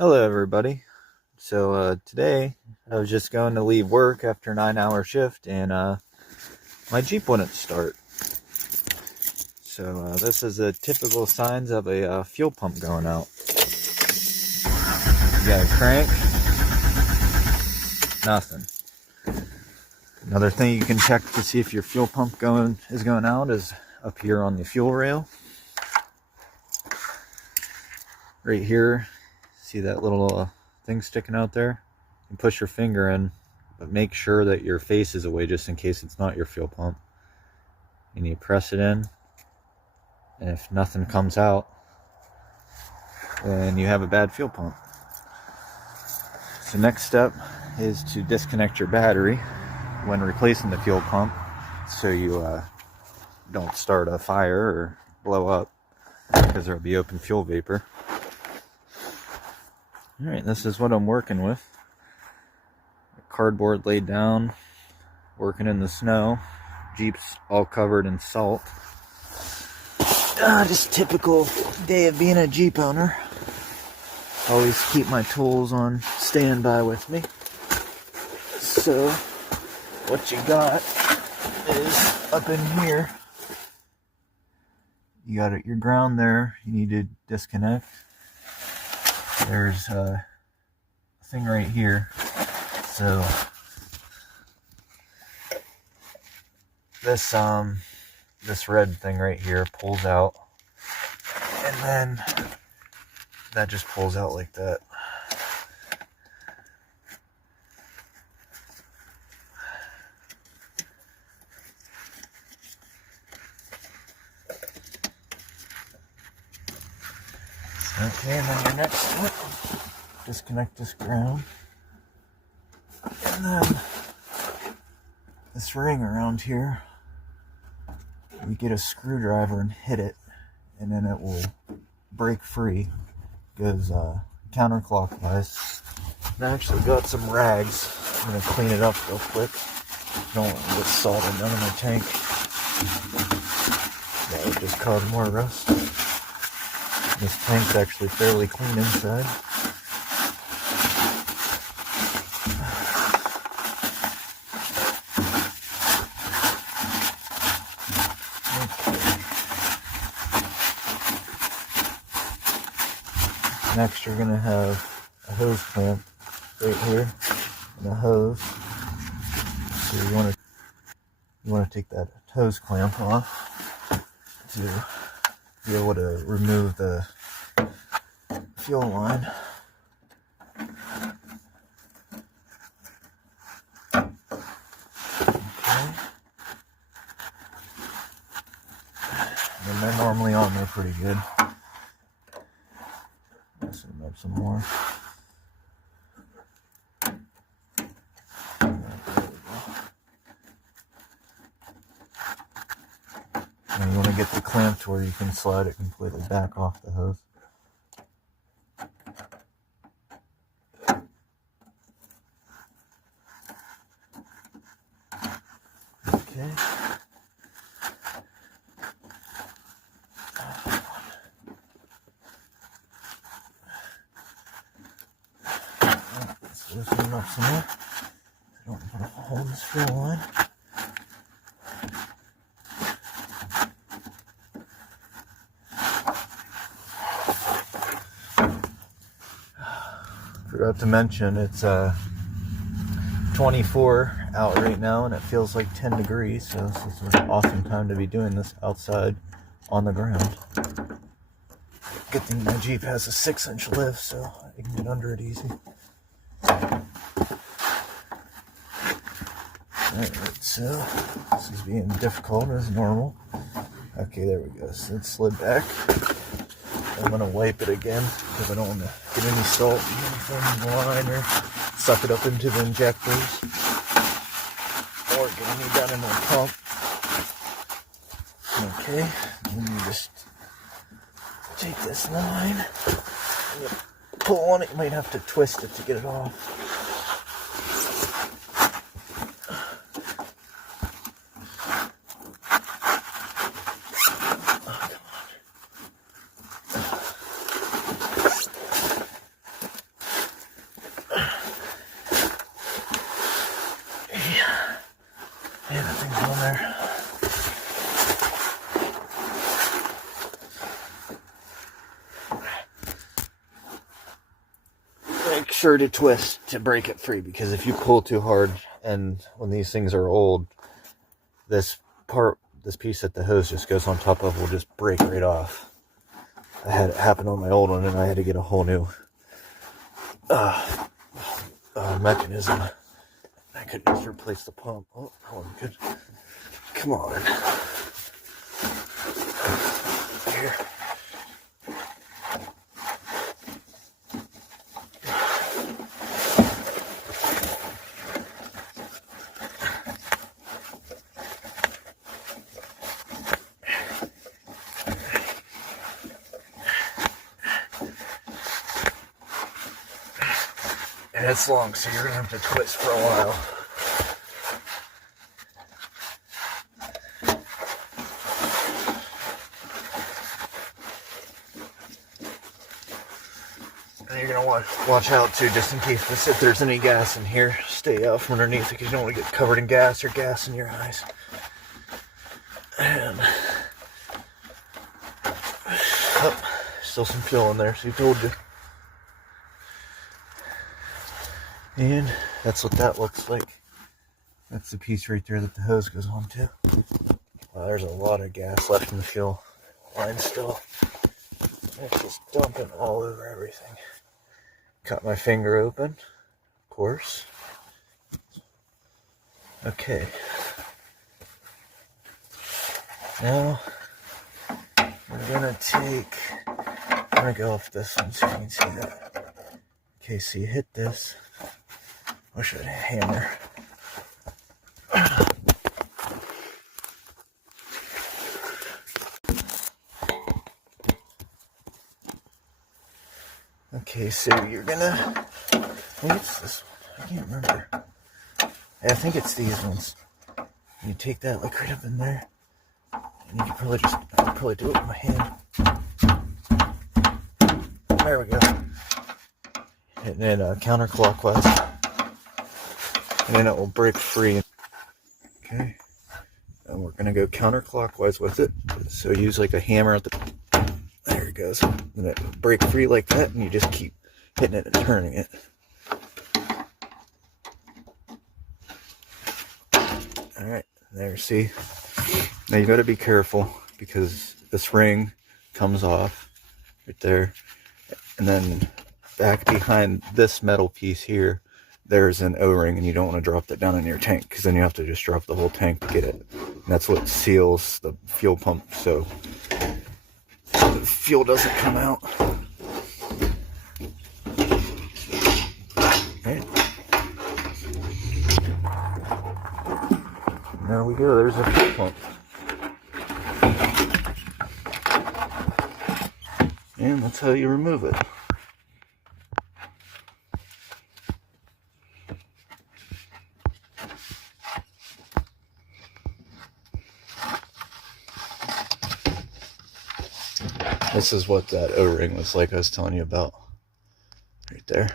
Hello everybody. Today I was just going to leave work after a 9-hour shift and my Jeep wouldn't start. This is the typical signs of a fuel pump going out. You got a crank, nothing. Another thing you can check to see if your fuel pump is going out is up here on the fuel rail. Right here, see that little thing sticking out there? You push your finger in, but make sure that your face is away just in case it's not your fuel pump. And you press it in, and if nothing comes out, then you have a bad fuel pump. So next step is to disconnect your battery when replacing the fuel pump so you don't start a fire or blow up because there will be open fuel vapor. Alright, this is what I'm working with. Cardboard laid down, working in the snow. Jeep's all covered in salt. Just typical day of being a Jeep owner. Always keep my tools on standby with me. So, what you got is up in here. You got your ground there, you need to disconnect. There's a thing right here. So this red thing right here pulls out, and then that just pulls out like that. Okay, and then your next step, disconnect this ground. And then this ring around here, you get a screwdriver and hit it, and then it will break free. Goes counterclockwise. I actually got some rags. I'm going to clean it up real quick. Don't want to get salted down in my tank. That would just cause more rust. This tank's actually fairly clean inside. Next, you're going to have a hose clamp right here and a hose. So you want to take that hose clamp off to be able to remove the fuel line. Okay. And they're normally on there pretty good. Set them up some more. And you want to get the clamp to where you can slide it completely back off the hose. Okay. Let's loosen them up some more. I don't want to put a hole in this fuel line. Forgot to mention it's 24 out right now and it feels like 10 degrees, so this is an awesome time to be doing this outside on the ground. Good thing my Jeep has a 6-inch lift, so I can get under it easy. Alright, so this is being difficult as normal. Okay, there we go. So it slid back. I'm going to wipe it again because I don't want to get any salt from the line or suck it up into the injectors or get any down in the pump. Okay, and then you just take this line and you pull on it. You might have to twist it to get it off. make sure to twist to break it free, because if you pull too hard, and when these things are old, this piece that the hose just goes on top of will just break right off. I had it happen on my old one, and I had to get a whole new mechanism. I could just replace the pump. Oh, good. Come on. Here. And it's long, so you're going to have to twist for a while. And you're going to watch out too, just in case if there's any gas in here. Stay out from underneath it, because you don't want to get covered in gas or gas in your eyes. And oh, still some fuel in there, so he told you. And that's what that looks like. That's the piece right there that the hose goes on to. Wow, there's a lot of gas left in the fuel line still. It's just dumping all over everything. Cut my finger open, of course. Okay. Now, we're gonna go off this one so you can see that. Okay, so you hit this. Wish I had a hammer. Okay, so you're gonna, maybe it's this one, I can't remember. I think it's these ones. You take that like right up in there, and you can probably do it with my hand. There we go. Hitting it counterclockwise. And then it will break free. Okay. And we're going to go counterclockwise with it. So use like a hammer at the... There it goes. And it will break free like that, and you just keep hitting it and turning it. Alright, there, see? Now you got to be careful, because this ring comes off right there. And then back behind this metal piece here, there's an O-ring, and you don't want to drop that down in your tank, because then you have to just drop the whole tank to get it. And that's what seals the fuel pump, so the fuel doesn't come out. Right. There we go, there's a fuel pump. And that's how you remove it. This is what that O-ring was like I was telling you about. Right there.